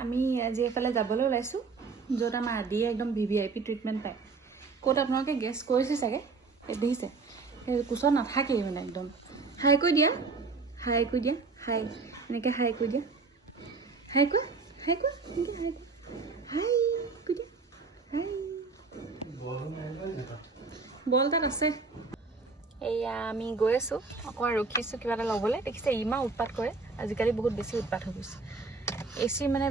আমি আজি এফালে যাবলৈ ওলাইছো য'ত আমাৰ আদিয়ে একদম ভিভিআইপি ট্ৰিটমেণ্ট পায় ক'ত আপোনালোকে গেছ কৰিছে চাগে দেখিছে কোচত নাথাকেই মানে একদম হাই কৈ দিয়া হাই এনেকৈ হাই কৈ দিয়া হাই কৈ দিয়া হাই বল তাত আছে এয়া আমি গৈ আছোঁ অকণমান ৰখিছোঁ কিবা এটা ল'বলৈ দেখিছে ইমান উৎপাত কৰে আজিকালি বহুত বেছি উৎপাত হৈ গৈছে এচি মানে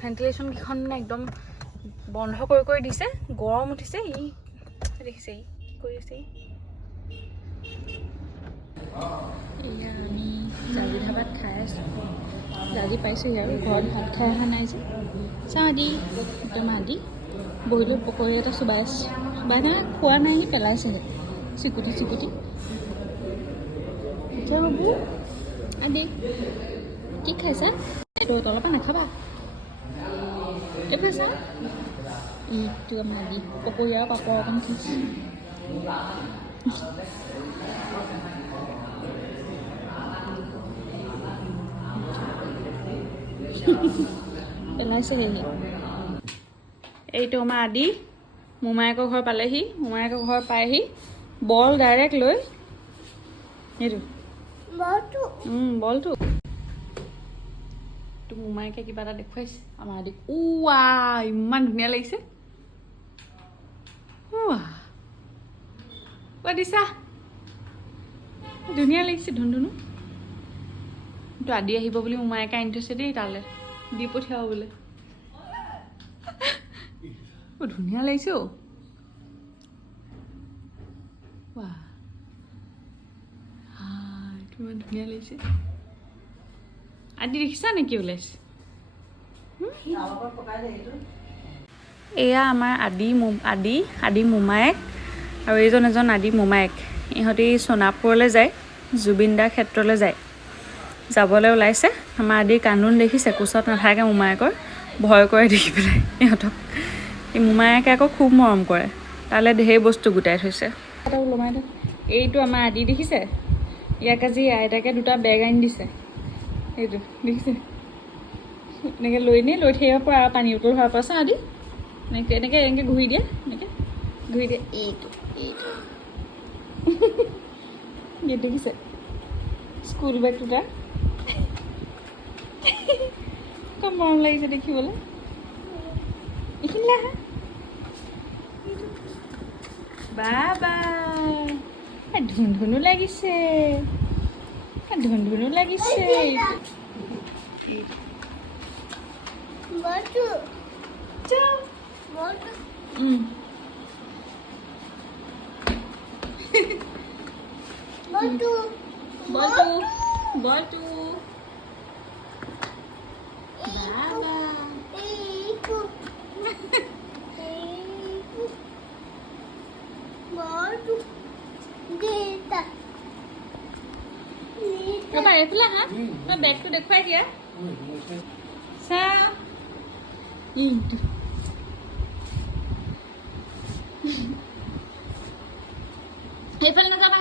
ভেণ্টিলেশ্যনকেইখন মানে একদম বন্ধ কৰি দিছে গৰম উঠিছে ই দেখিছে ই কি কৰি আছে এয়া আমি জাজি ধাবাত খাই আছোঁ জাজি পাইছোঁহি আৰু ঘৰত ভাত খাই অহা নাই যে চাওঁ আদি একদম আদি বহিলৈ পকৰি এটা চুবাই আছোঁ চুবাই নাই খোৱা নাই সি পেলাইছেহে চিকুটি এতিয়া বাবু আদি কি খাইছা তলৰ পৰা নাখাবা এইফালে চা ইটো আমাৰ আদি পকৰি আৰু পাপৰ অকণ খাইছে পেলাইছেহে সি এইটো আমাৰ আদি মোমায়েকৰ ঘৰ পালেহি মোমায়েকৰ ঘৰ পায়হি বল ডাইৰেক্ট লৈ সেইটো বলটো তো মোমায়েকে কিবা এটা দেখুৱাইছে আমাৰ আদিক উৱা ইমান ধুনীয়া লাগিছে দিছা ধুনীয়া লাগিছে ধুনধুনু তো আদি আহিব বুলি মোমায়েকে আনি থৈছে দেই তালৈ দি পঠিয়াব বোলে ধুনীয়া লাগিছে কিমান ধুনীয়া লাগিছে আদি দেখিছা নেকি ওলাইছে এয়া আমাৰ আদি মোমায়েক আৰু এজন আদি মোমায়েক ইহঁতি সোণাপুৰলৈ যায় জুবিন দাৰ ক্ষেত্ৰলৈ যায় যাবলৈ ওলাইছে আমাৰ আদিৰ কান্দোন দেখিছে কোচত নাথাকে মোমায়েকৰ ভয় কৰে দেখি পেলাই ইহঁতক এই মোমায়েকে আকৌ খুব মৰম কৰে তালৈ ঢেৰ বস্তু গোটাই থৈছে এইটো আমাৰ আদি দেখিছে ইয়াক আজি আইতাকে দুটা বেগ আনি দিছে এইটো দেখিছে এনেকৈ লৈ থাকিব পৰা পানী উতল হোৱাৰ পৰা চা আদি এনেকৈ ঘূৰি দিয়ে এইটো দেখিছে স্কুল বেগ দুটা খুব মৰম লাগিছে দেখিবলৈ এইখিনিলে আহা বাই ধুনধুনু লাগিছে বলটো এইফালে হা তই বেগটো দেখুৱাই দিয়া চা এইফালে নাযাবা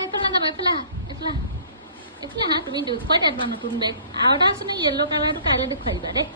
এইফালে হা তুমি দেখুৱাই দিয়া নতুন বেগ আৰু এটা আছে নে য়েল্ল' কালাৰটো কাইলৈ দেখুৱাই দিবা দেই